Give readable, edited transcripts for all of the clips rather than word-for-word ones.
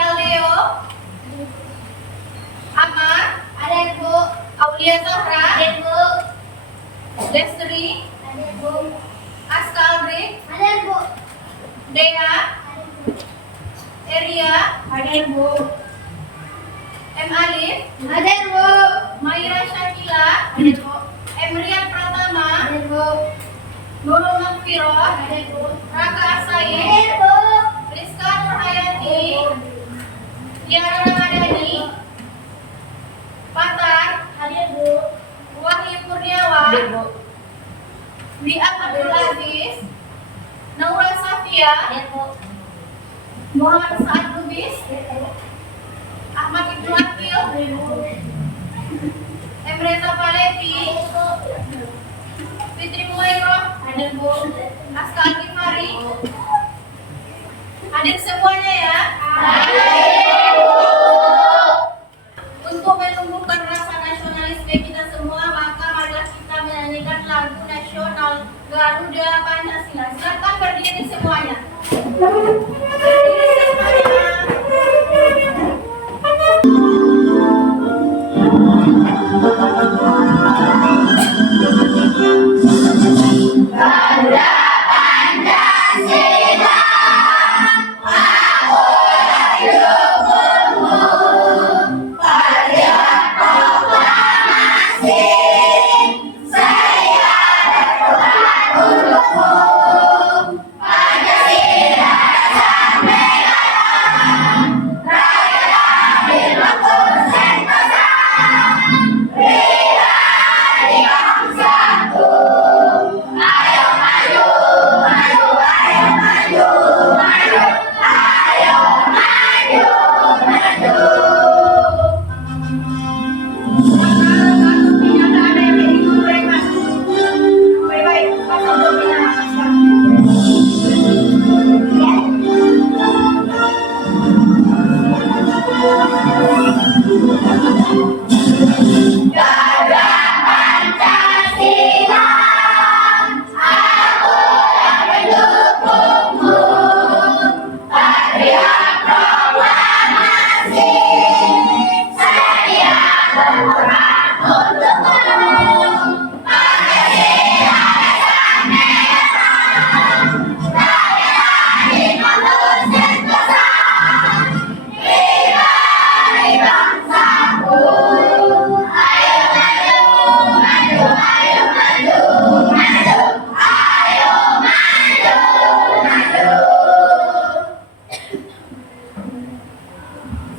Caldeo, Amar, Hadir Bu. Aulia Zahra, Hadir Bu. Lestri, Hadir Bu. Aska Aldrich, Hadir Bu. Dea, Eria, Hadir Bu. M. Alif, Hadir Bu. Maira Shakila, Hadir Bu. Emrian Pratama, Hadir Bu. Nurul Magfiro, Hadir Bu. Raka Asai, Hadir Bu. Rizka Nurhayati, Tiara Ramadhani, Patar, Hadir Bu. Wahyu Kurniawan, Hadir Bu. Dian Abdul Aziz, Naura Safia, Hadir Bu. Muhammad Saad Lubis, Ahmad Ibnu Akil, Hadir Bu. Emreza Palevi, Fitri Muhairah, Hadir Bu. Aska Al-Ghifari. Hadir semuanya ya. Untuk menumbuhkan rasa nasionalisme kita semua, maka marilah kita menyanyikan lagu nasional Garuda Pancasila. Silakan berdiri semuanya. Berdiri semuanya.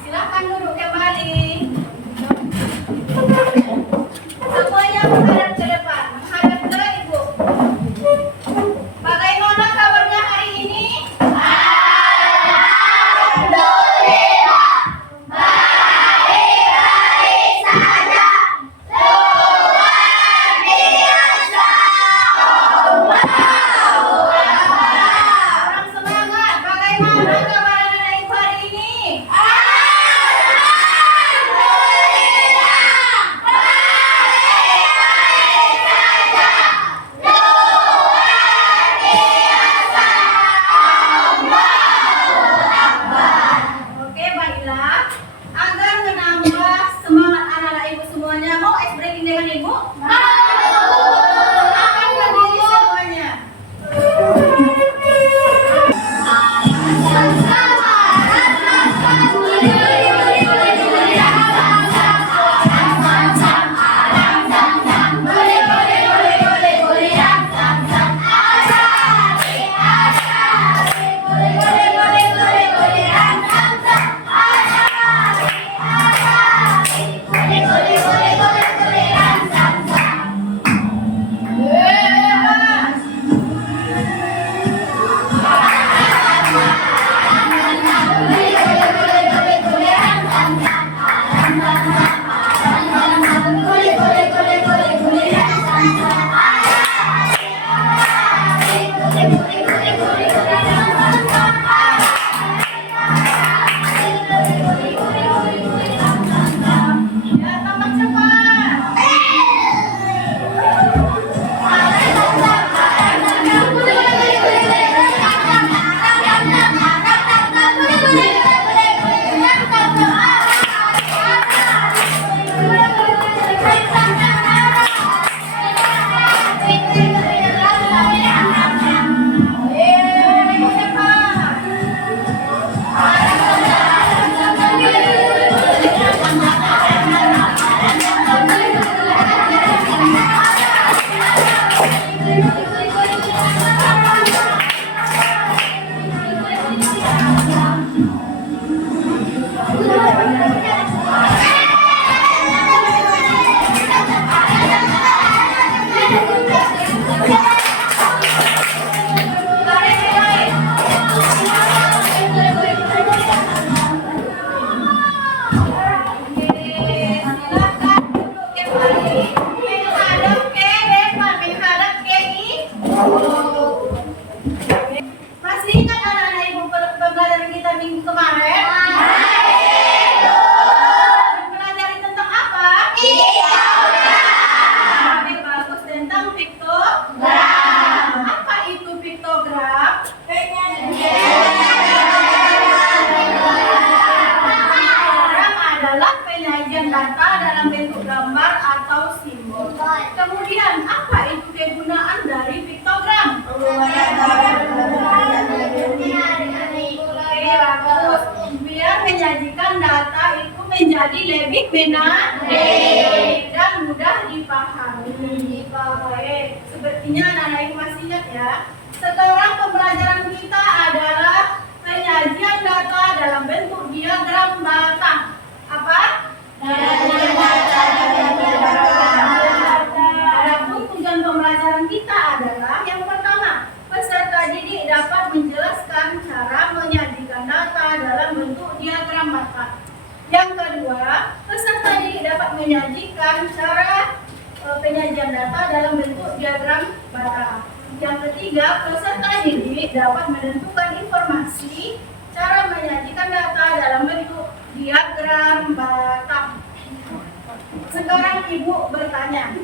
Silakan duduk kembali. Semuanya menghadap ke depan, menghadap ke Ibu. Bagaimana kabarnya hari ini? Orang semangat. Bagaimana kabar anak Ibu hari ini? Oke, baiklah. Agar menambah semangat anak-anak Ibu semuanya, mau ice breaking dengan Ibu? Silakan berdiri semuanya. menyajikan data itu menjadi lebih menarik dan mudah dipahami. Baik, sepertinya anak-anak ibu masih ingat ya. Sekarang pembelajaran kita adalah penyajian data dalam bentuk diagram batang. Apa? Penyajian data dalam bentuk diagram batang. Adapun tujuan pembelajaran kita adalah yang pertama, peserta didik dapat menjelaskan cara menyajikan data dalam bentuk diagram batang. Yang kedua, peserta didik dapat menyajikan cara penyajian data dalam bentuk diagram batang. Yang ketiga, peserta didik dapat menentukan informasi cara menyajikan data dalam bentuk diagram batang. Sekarang ibu bertanya,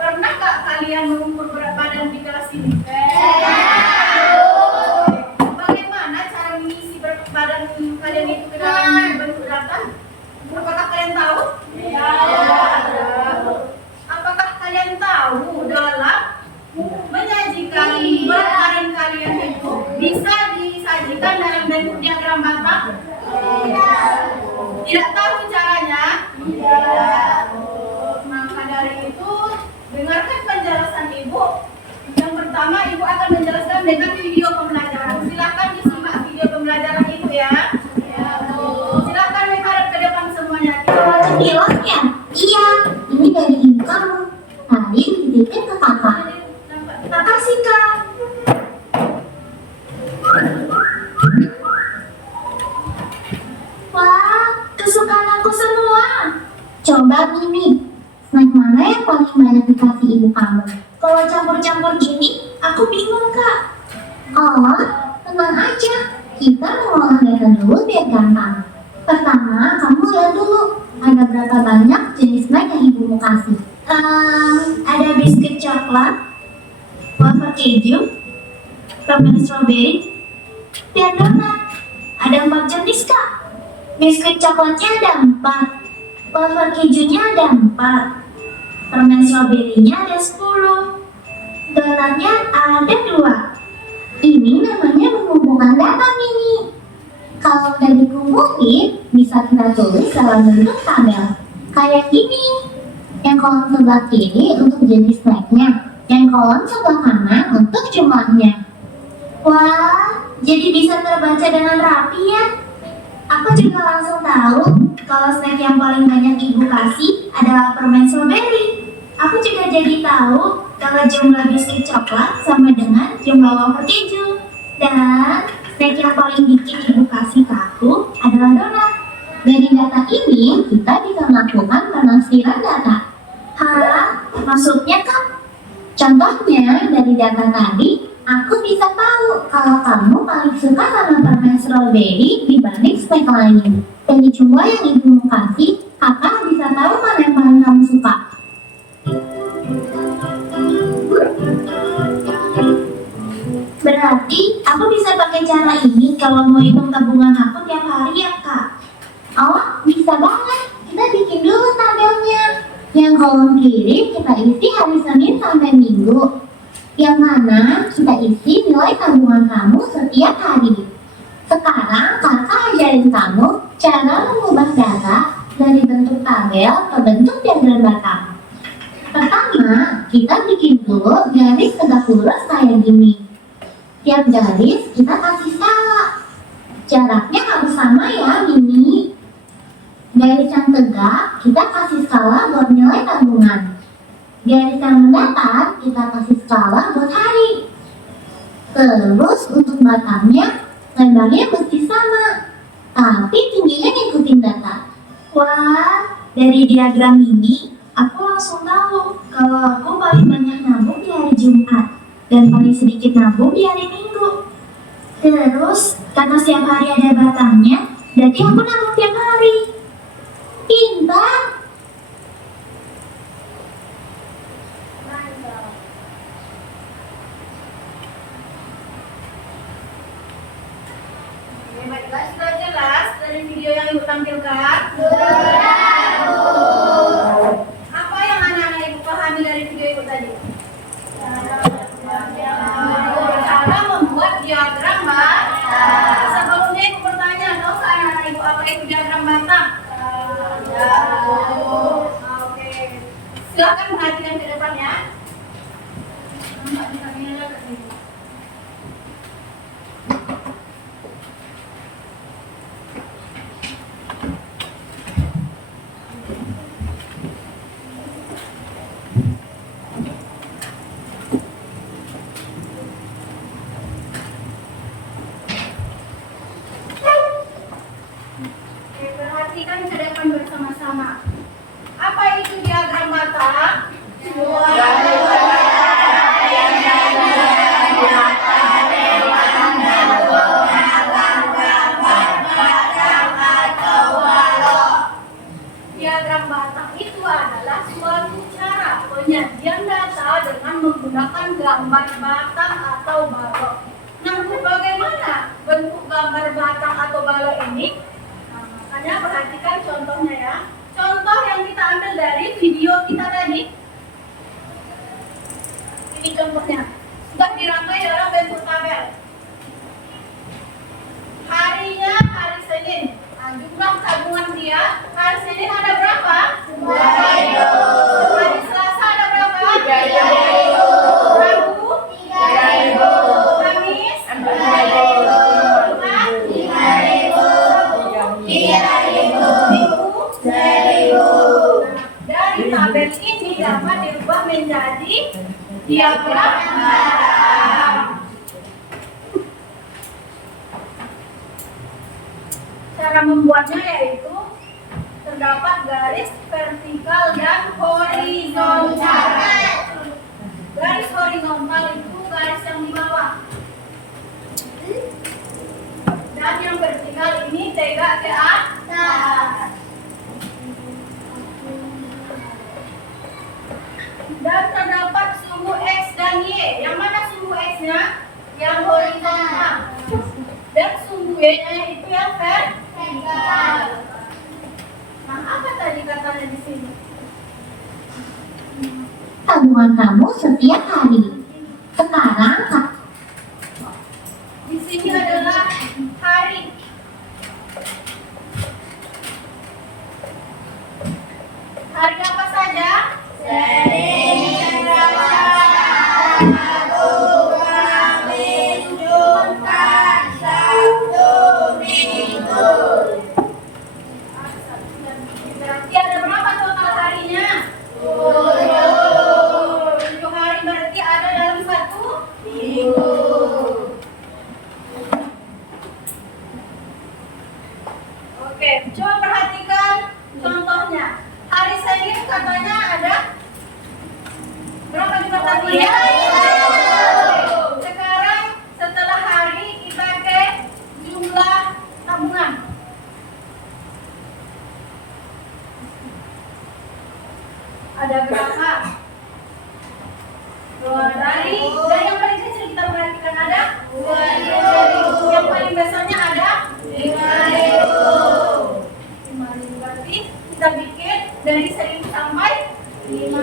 pernahkah kalian mengukur berat badan di kelas ini? Bagaimana cara mengisi berat badan kalian itu ke dalam bentuk data? Apakah kalian tahu? Ya. Apakah kalian tahu dalam menyajikan berat badan kalian itu bisa disajikan dalam bentuk diagram batang? Tidak tahu caranya? Tidak. Maka dari itu, dengarkan penjelasan ibu. Yang pertama, ibu akan menjelaskan dengan video pembelajaran. Silakan disimak video pembelajaran ibu ya. Silakan menghadap ke depan semuanya. Bilangnya, iya, ini dari ibu kamu. Tadi dititipin ke kakak. Makasih kak. Wah, kesukaan aku semua. Coba Mimi, snack mana yang paling banyak dikasih ibu kamu? Kalau campur-campur gini, aku bingung kak. Oh, tenang aja. Kita mengolah data dulu biar gampang. Pertama, kamu lihat dulu ada berapa banyak jenis snack yang ibu mau kasih. Ada biskuit coklat, wafer keju, permen strawberry, dan donat. Ada 4 jenis kak. Biskuit coklatnya ada 4, wafer kejunya ada 4, permen strawberry-nya ada 10, donatnya ada 2. Ini namanya mengumpulkan data ini. Kalau udah dikumpulin, bisa kita tulis dalam bentuk tabel. Kayak gini. Yang kolom sebelah kiri untuk jenis snacknya, yang kolom sebelah kanan untuk jumlahnya. Wah, jadi bisa terbaca dengan rapi ya. Aku juga langsung tahu kalau snack yang paling banyak ibu kasih adalah permen strawberry. Aku juga jadi tahu kalau jumlah biskuit coklat sama dengan jumlah wafer keju. Dan snack yang paling dikit ibu kasih ke aku adalah donat. Dari data ini, kita bisa melakukan penafsiran data. Hah? Maksudnya kan? Contohnya, dari data tadi, aku bisa tahu kalau kamu paling suka sama permen strawberry dibanding snack lain. Dari jumlah yang ibu mau kasih, kakak bisa tahu mana yang paling kamu suka. Berarti, aku bisa pakai cara ini kalau mau hitung tabungan aku tiap hari ya kak? Oh, bisa banget. Kita bikin dulu tabelnya. Yang kolom kiri kita isi hari Senin sampai Minggu. Yang mana kita isi nilai tabungan kamu setiap hari. Sekarang kakak ajarin kamu cara mengubah data dari bentuk tabel ke bentuk diagram batang. Pertama, kita bikin dulu garis tegak lurus kayak gini. Tiap garis kita kasih skala. Jaraknya harus sama ya, Mimi. Garis yang tegak, kita kasih skala buat nilai tabungan. Garis yang mendatar, kita kasih skala buat hari. Terus untuk batangnya, lebarnya mesti sama, tapi tingginya ngikutin data. Wah, dari diagram ini, aku langsung tahu kalau aku paling banyak nabung di hari Jumat dan paling sedikit nabung di hari Minggu. Terus, karena setiap hari ada batangnya, berarti aku nabung tiap hari. Pintar. Baiklah, sudah jelas dari video yang ibu tampilkan? Apa yang anak-anak ibu pahami dari video ibu tadi? Cara membuat diagram, Mbak. Sebelumnya ibu bertanya, tahu anak-anak ibu apa itu diagram batang? Oke. Silakan perhatikan ke depan ya. Mbak, di samping aja ke sini. Oke, perhatikan ke depan bersama-sama. Apa itu diagram batang? Diagram batang itu adalah suatu cara penyajian data dengan menggunakan gambar batang atau balok. Nah, bagaimana bentuk gambar batang atau balok ini? Nah, makanya perhatikan contohnya ya. Contoh yang kita ambil dari video kita tadi. Ini contohnya. Sudah dirangkai dalam bentuk tabel. Harinya hari Senin. Nah, jumlah tabungan dia hari Senin ada berapa? 2.000. Hari Selasa ada berapa? 3.000. Rabu? 3.000. Kamis? 4.000. Jumat? 5.000. 3.000. Minggu? 2.000. Dari tabel ini dapat dirubah menjadi diagram batang. Cara membuatnya yaitu terdapat garis vertikal dan horizontal. Garis horizontal itu garis yang di bawah. Dan yang vertikal ini tegak ke atas. Dan terdapat sumbu X dan Y. Yang mana sumbu X-nya? Yang horizontal. Dan sumbu Y-nya itu yang vertikal. Nah, apa tadi katanya di sini? Tabungan kamu setiap hari. Sekarang Di sini adalah hari. Hari apa saja? Senin, Selasa, Rabu, Kamis, Jumat, Sabtu, Minggu. Berarti ada berapa total harinya? 7 hari berarti ada dalam satu minggu. Oke, coba perhatikan contohnya. Hari Senin katanya ada berapa jumlah tabungannya? Sekarang setelah hari kita ke jumlah tabungan. Ada berapa? Dari yang paling kecil kita perhatikan ada 2.000. Yang paling besarnya ada 5.000. 5.000 berarti kita bikin dari 1.000 sampai 5.000.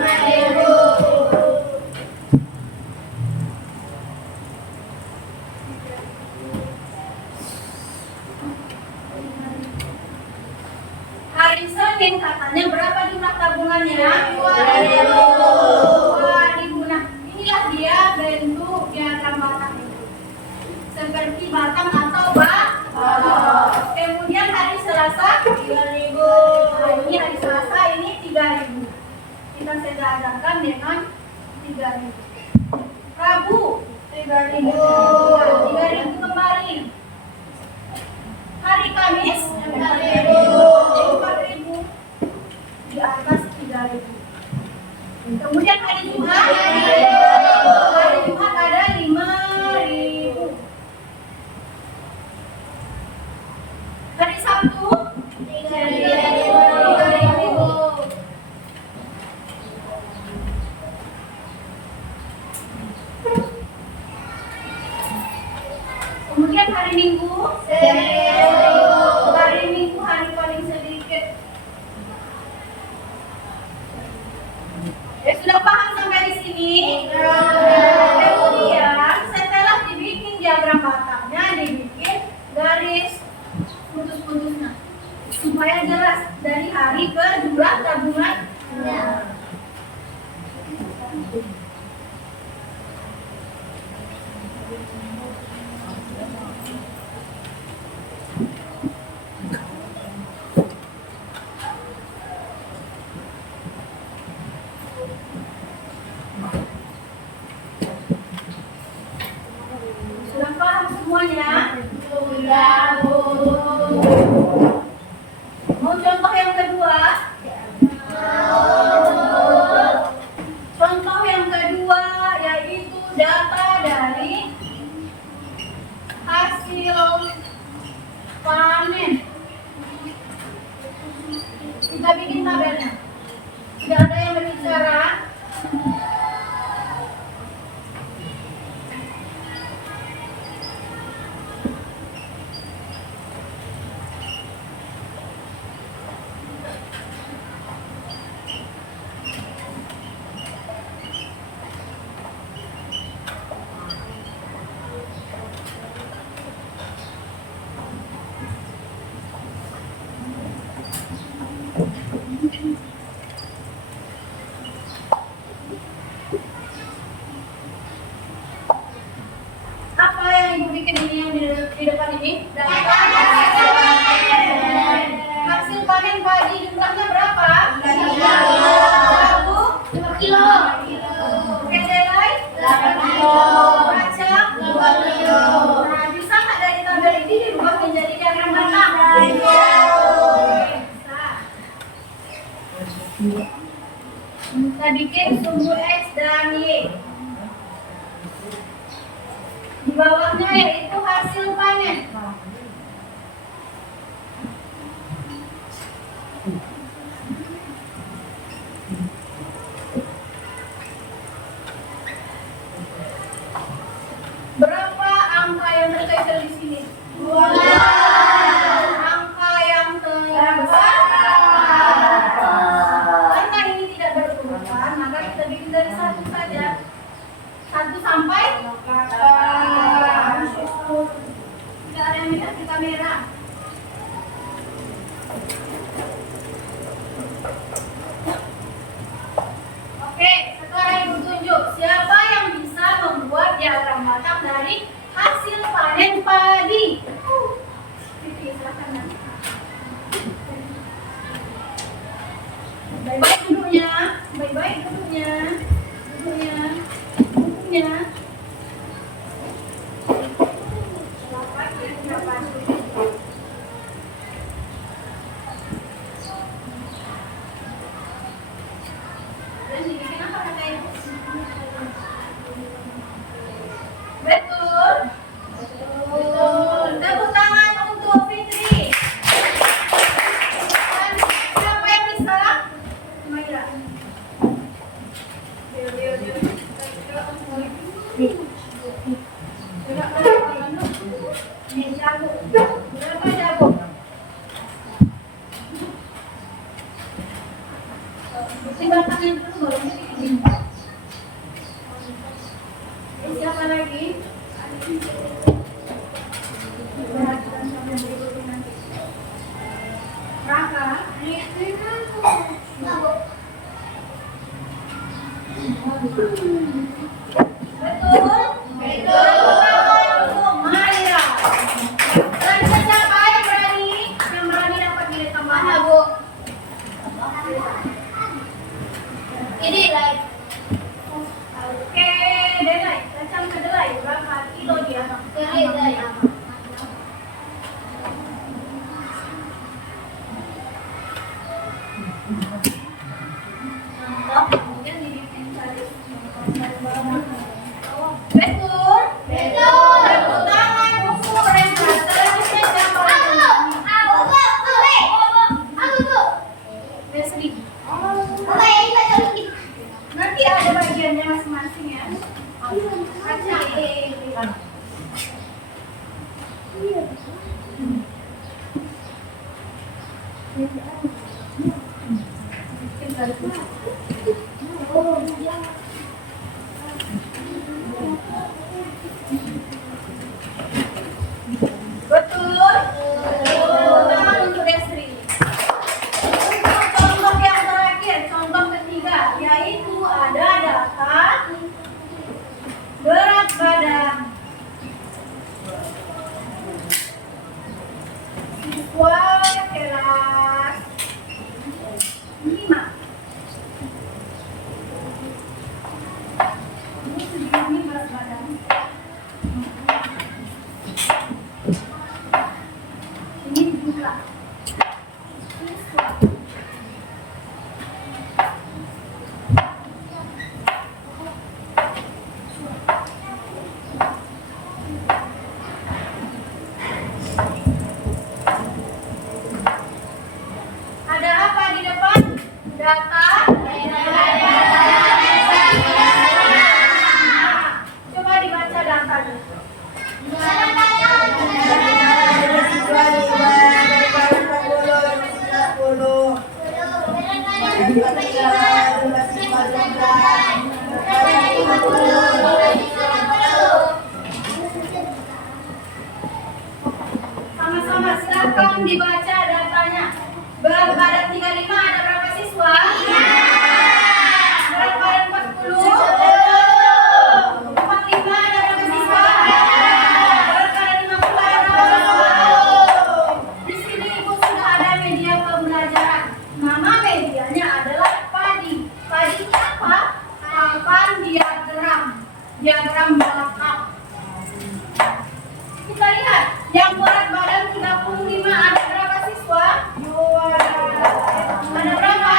Hari Senin katanya berapa jumlah tabungannya? 2.000. Nah, inilah dia bentuk diagram batang itu. Seperti batang atau balok. Kemudian hari Selasa 3.000. Nah, ini hari Selasa ini 3.000. Kita sejajarkan dengan 3.000. Rabu 3.000. 3.000 kembali. Hari Kamis 4.000. Di atas 3.000. Kemudian hari Jumat. Hari Jumat ada 5.000. Hari Sabtu 3.000. Kemudian hari Minggu 1.000. Hari Minggu hari supaya jelas dari hari ke jumlah tabungan. Sudah paham semuanya? Sudah, Bu. Mau contoh yang kedua? Contoh yang kedua yaitu data dari hasil panen. Kita bikin tabelnya. Tidak ada yang berbicara. Apa yang ibu bikin ini yang di depan ini? Hasil panen padi jumlahnya berapa? 2 kilo. Kedelai? 8 kilo. Kacang? 2 kilo. Nah, bisa nggak dari tabel ini dirubah menjadi diagram batang? Bisa. Bisa. Kita bikin sumbu X dan Y. Di bawahnya yaitu hasil panen. Berapa angka yang tercecer di sini? 2. Angka yang terbesar. Karena ini tidak berurutan, maka kita bikin dari 1 saja. 1 sampai 8. Tidak ada yang lihat di kamera. Oke, sekarang ibu tunjuk siapa yang bisa membuat diagram batang dari hasil panen padi. Oke, silakan nanti. Baik-baik duduknya, baik-baik duduknya, duduknya, duduknya. Selamat ya, siapa? Dan dibikin apa kata ibu? Betul. Betul. Tepuk tangan untuk Fitri. Dan siapa yang bisa? Maira. Jago. Berapa jago? Bikin batangnya dulu baru bikin. Siapa lagi? Raka. Betul? Betul. Untuk Maira. Dan siapa yang berani? Yang berani dapat nilai tambahan, Bu? Ini like. Oke, Delai. Kacang kedelai berapa kilo dia? Kedelai. Mantap. Kemudian dibikin garis. Betul? Betul. Tepuk tangan untuk Reza. Selanjutnya siapa lagi? Leslie. Nanti ada bagiannya masing-masing ya. Kacang. Betul. Tepuk tangan untuk Leslie. Data. Coba dibaca datanya. Sama-sama silakan dibaca datanya. Berat badan 35 ada berapa siswa? Berat badan 40? 45 ada berapa siswa? Berat badan 50 ada berapa siswa? Di sini Ibu sudah ada media pembelajaran. Nama medianya adalah padi. Padi apa? Papan diagram. Diagram belakang. Kita lihat, yang berat badan 35 ada berapa siswa? Ada berapa?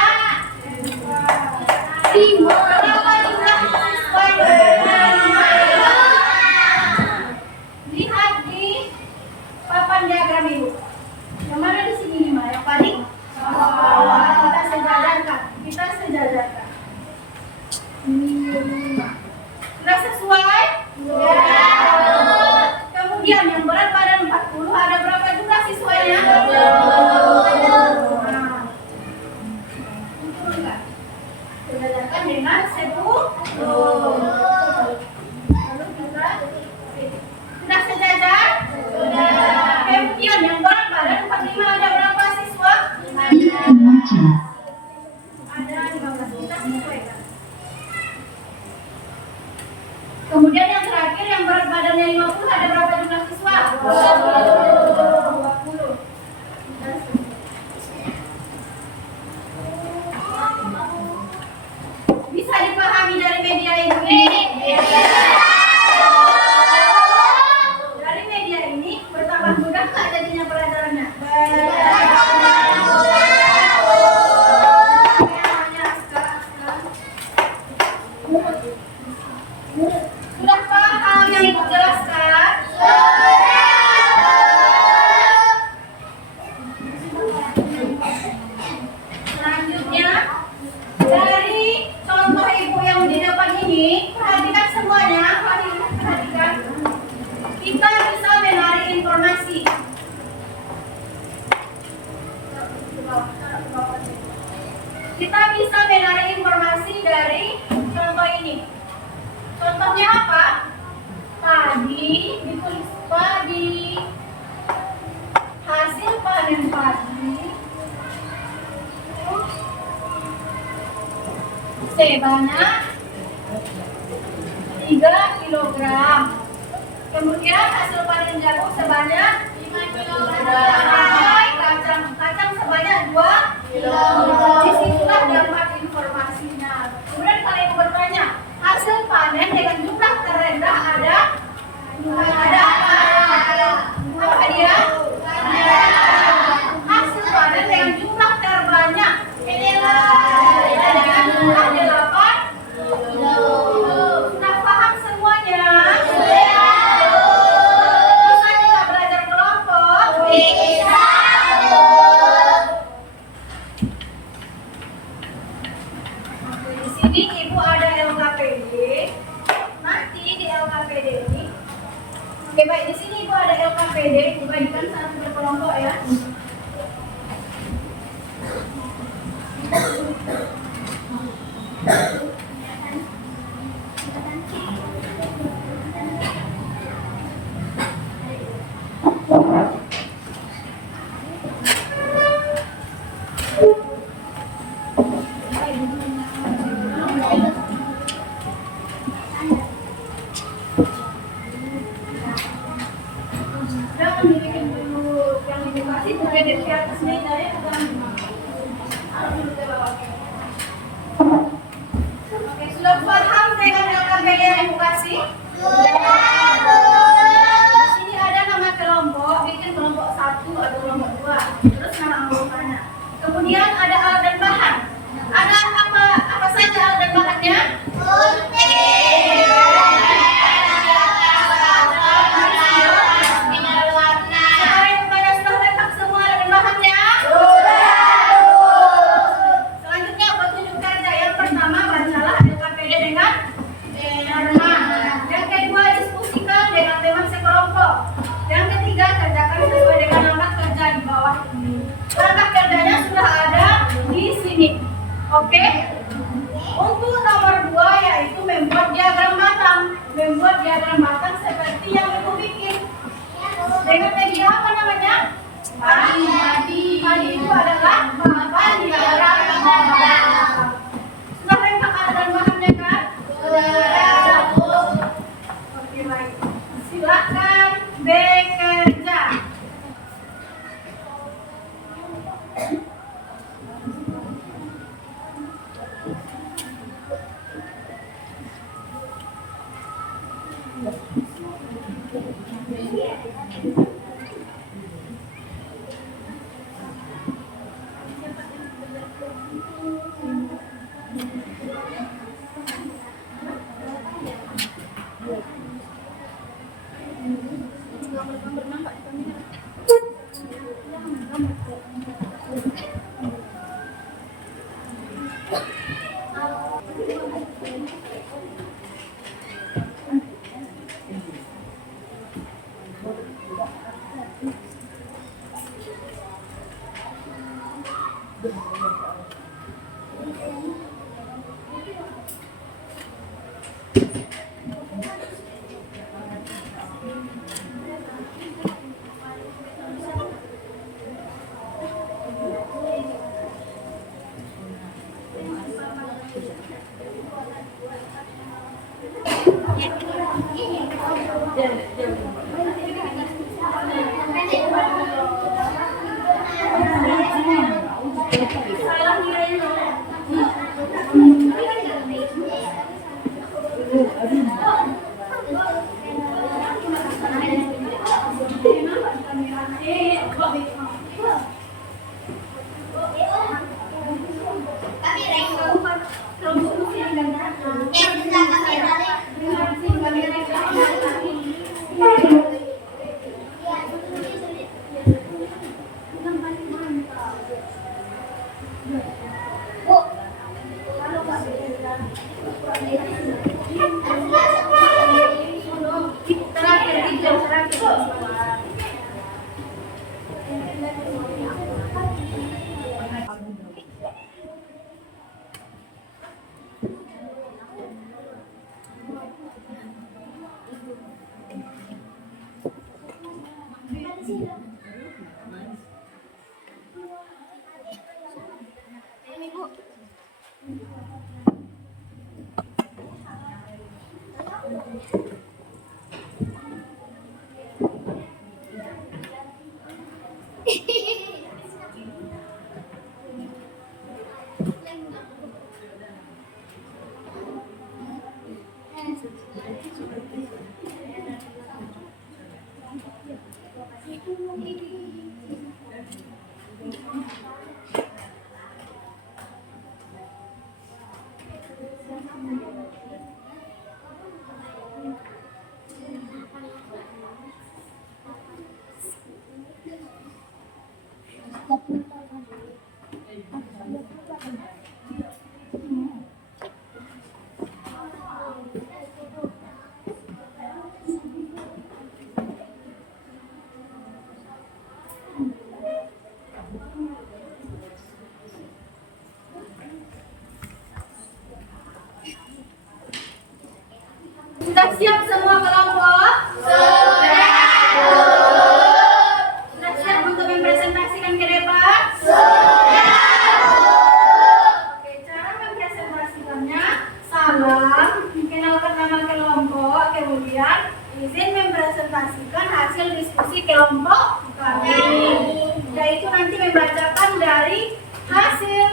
5. Berapa jumlah siswa? Lihat di papan diagram Ibu. Yang mana di sini 5? Yang paling bawah. Kita sejajarkan. Sudah sesuai? Kemudian yang berat badan 40 ada berapa jumlah siswanya? Sejajarkan dengan 10. Lalu juga sudah sejajar? Sudah. Kemudian yang berat badan 45 ada berapa siswa? Ada 15. Kita sesuaikan. Kemudian yang terakhir yang berat badannya 50 ada berapa jumlah siswa? 20. Bisa dipahami dari media ini? Dari media ini bertambah mudah nggak jadinya pelajarannya? Sudah paham yang Ibu jelaskan? Selanjutnya, dari contoh Ibu yang di depan ini, perhatikan semuanya, perhatikan. Kita bisa menarik informasi. Kita bisa menarik informasi dari contoh ini. Contohnya apa? Padi, ditulis padi. Hasil panen padi sebanyak 3 kilogram. Kemudian hasil panen jagung sebanyak 5 kilogram. Kacang sebanyak 2 kilogram. Disitulah dapat informasinya. Kemudian kalau Ibu bertanya, hasil panen dengan jumlah terendah ada apa dia? Hasil panen dengan jumlah terbanyak dengan jumlah 8. Sudah paham semuanya? Bisa kita belajar kelompok? Bisa. Di sini Ibu ada LKPD. Nanti di LKPD ini, oke baik, di sini Ibu ada LKPD, Ibu bagikan satu berkelompok ya. Jangan dibikin dulu yang edukasi bukan di atas meja ya, bukan. Oke, sudah paham dengan LKPD yang Ibu kasih? Di sini ada nama kelompok, bikin kelompok 1 atau kelompok 2. Terus nama anggotanya. Kemudian ada alat dan bahan. Ada apa saja alat dan bahannya? Selanjutnya apa sini. Oke? Untuk nomor 2 yaitu membuat diagram batang. Membuat diagram batang seperti yang Ibu bikin. Dengan media apa namanya? Padi. Padi itu adalah bahan diagram batang. Sudah lengkap dan bahannya kan? Sudah. Oke, baik. Silakan bekerja. Sudah siap semua kelompok? Sudah siap untuk mempresentasikan ke depan? Oke, cara mempresentasikannya salam, kenalkan nama kelompok, kemudian izin mempresentasikan hasil diskusi kelompok kami. Yaitu nanti membacakan dari hasil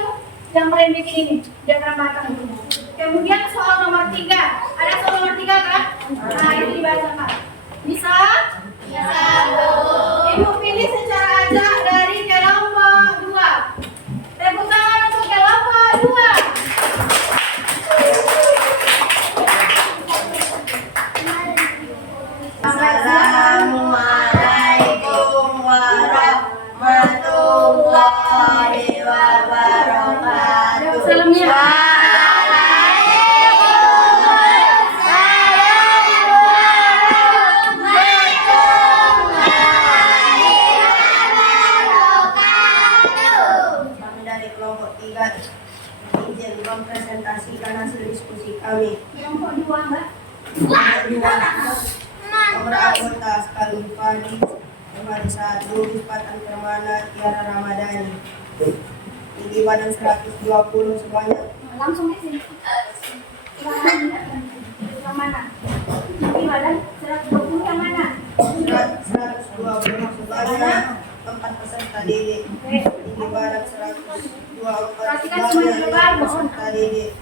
yang kalian bikin ini, diagram batang ini. Kemudian soal nomor 3, ada soal nomor 3 kan? Nah, itu dibacakan. Bisa? Bisa, Bu. Ibu pilih secara acak dari kelompok 2. Tepuk tangan untuk kelompok 2. Assalamualaikum warahmatullahi wabarakatuh. Salamnya. kelompok 3 izin mempresentasikan hasil diskusi kami. Kelompok 2, Mbak. Nomor anggota Sekali Fadi, Nomor 1 Mispatan Permana Tiara Ramadhani. Tinggi badan 120 sebanyak. Langsung ke sini. Yang mana? Tinggi badan 120 yang mana? 120 sebanyak 4 peserta didik. Tinggi badan 124 sebanyak 5 peserta didik.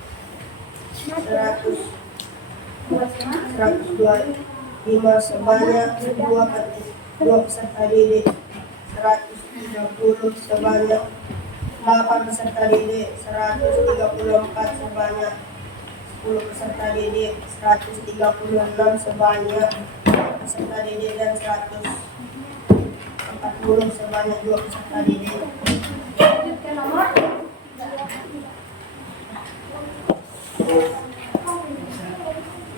125 sebanyak 2 peserta didik. 130 sebanyak 8 peserta didik. 134 sebanyak 10 peserta didik. 136 sebanyak 4 peserta didik dan 140 sebanyak 2 peserta didik. Lanjut ke nomor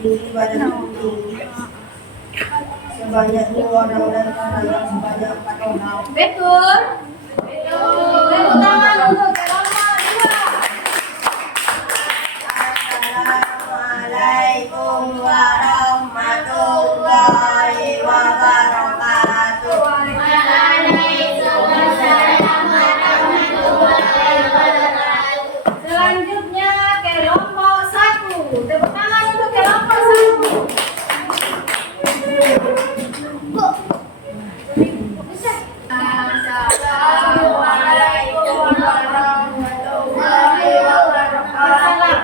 Tinggi badan tinggi sebanyak 2 orang dan kanan sebanyak 4 orang. betul. Tepuk tangan untuk kelompok 2. Assalamualaikum warahmatullahi wabarakatuh. Selanjutnya kelompok 1. Tepuk tangan untuk kelompok 1. Assalamualaikum warahmatullahi wabarakatuh.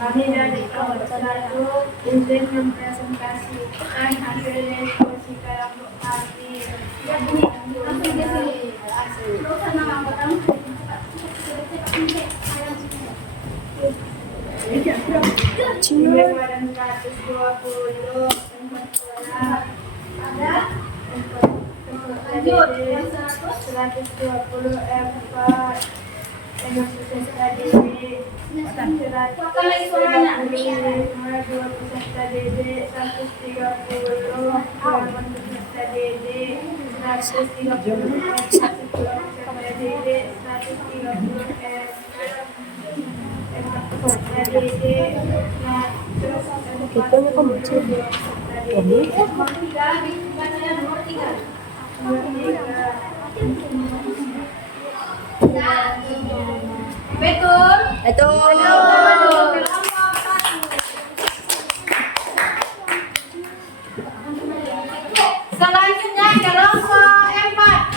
Kami dari kelompok 1 izin mempresentasikan hasil diskusi kelompok kami. Langsung ke sini. Terus sama anggota. Tinggi badan 120 ada. Lanjut. 120 empat. Dengan peserta didik. 2 peserta didik. 130 8 peserta didik. 134 peserta didik. 130 betul. Selanjutnya kelompok 4.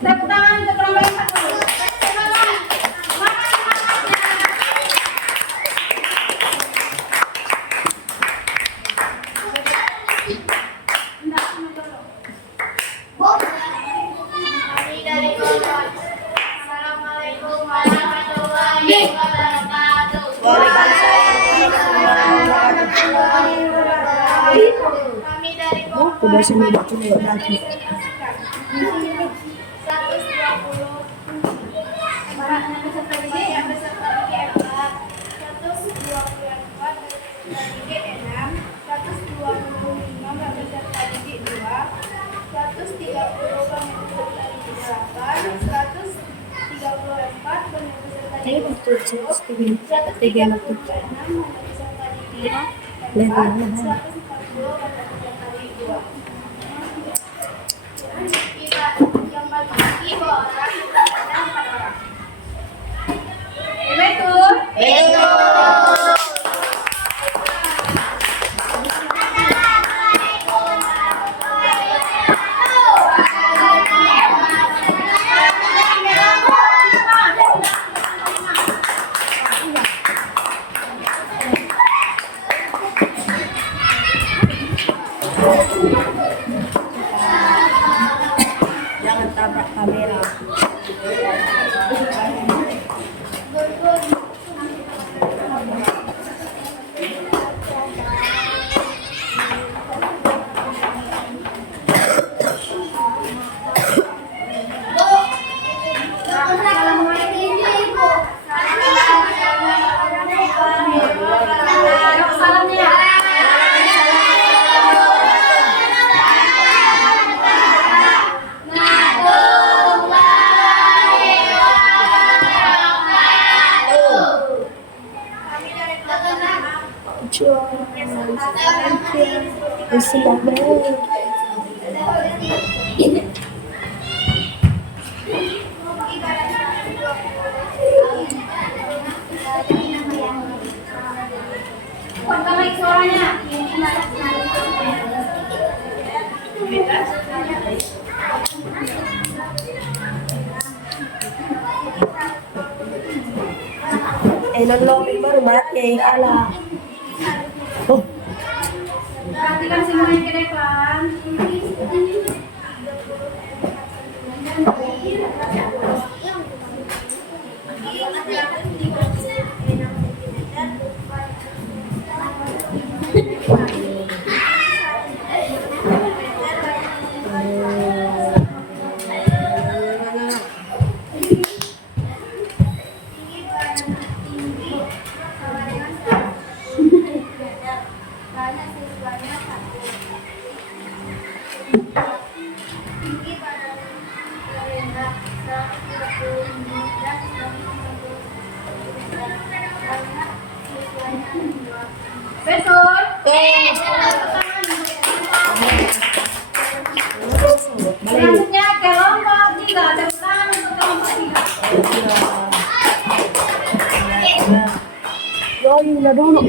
Tepuk tangan untuk kelompok 4 dulu. Assalamualaikum warahmatullahi wabarakatuh. Kami dari Udah sini dulu lagi. 120 peserta didik yang peserta didik 4, 124 peserta didik 6, 125 peserta didik 2, 130 peserta didik 8, 134 peserta didik 10, 136 peserta didik 4, 140 peserta didik 2. Yang bagi lagi 2 orang dan 4 orang. Betul. Jangan tabrak kamera. Kuatkan lagi suaranya. Lolokin baru mati, ala. Oh, Perhatikan semuanya ke depan. Betul. Selanjutnya kelompok 3. Terulang untuk kelompok 3. yoi na dulu.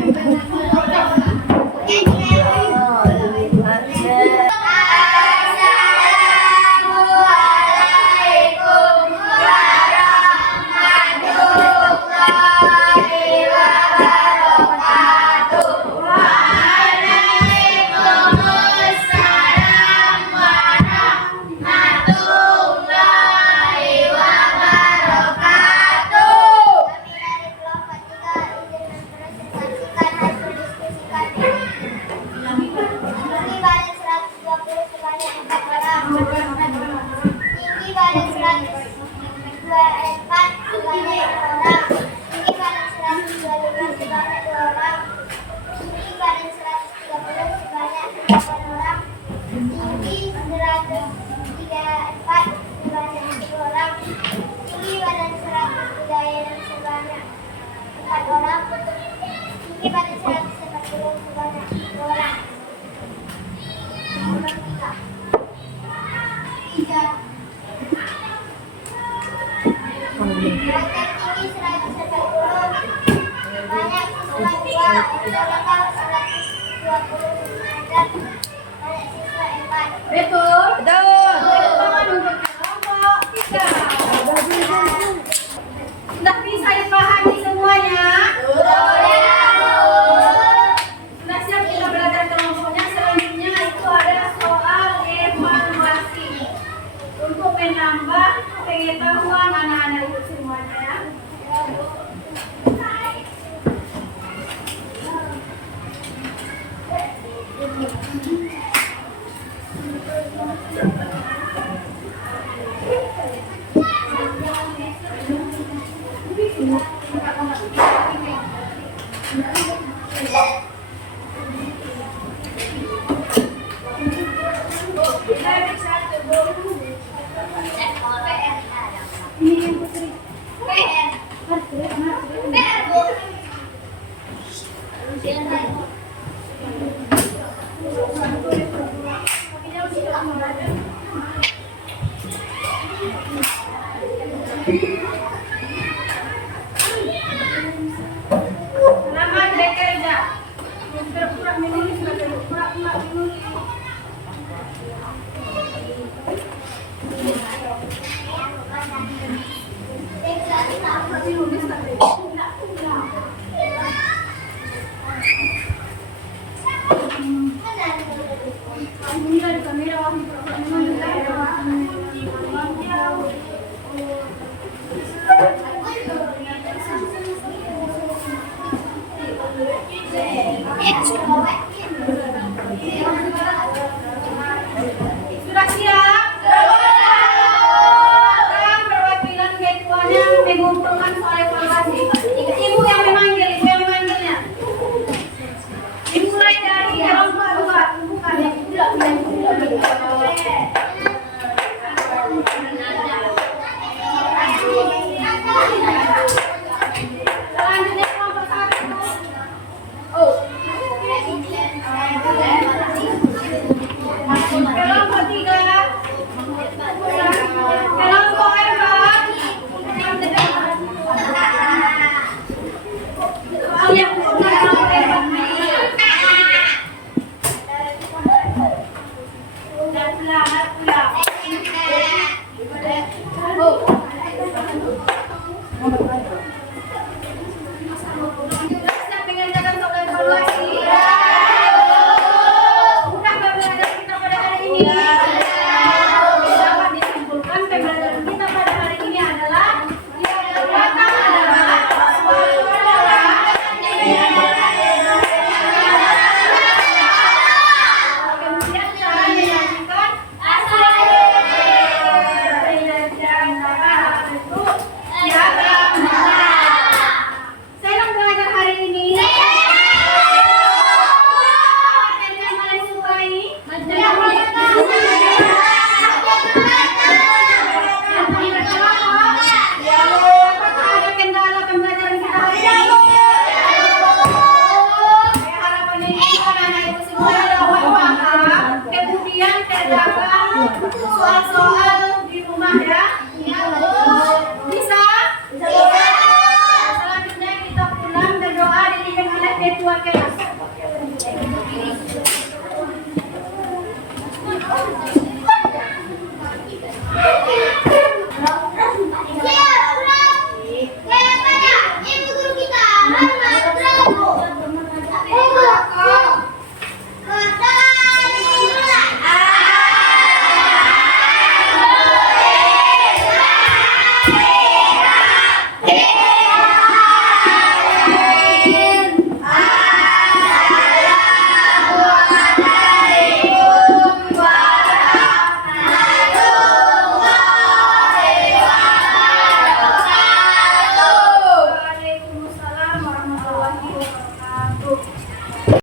Betul. Betul. Tangan untuk kelompok 3. Sudah bisa dipahami semuanya? Sudah siap kita belajar kelompoknya. Selanjutnya itu ada soal evaluasi untuk menambah pengetahuan anak-anak itu semuanya ya. Selamat bekerja. Pura-pura menulis, pura-pura menulis. Sudah siap? Sekarang perwakilan ketuanya mengumpulkan soal evaluasi. Ibu yang memanggil, ibu yang memanggilnya. Dimulai dari kelompok 2. Bukan yang selanjutnya kelompok 1. Oh. keluar kelas.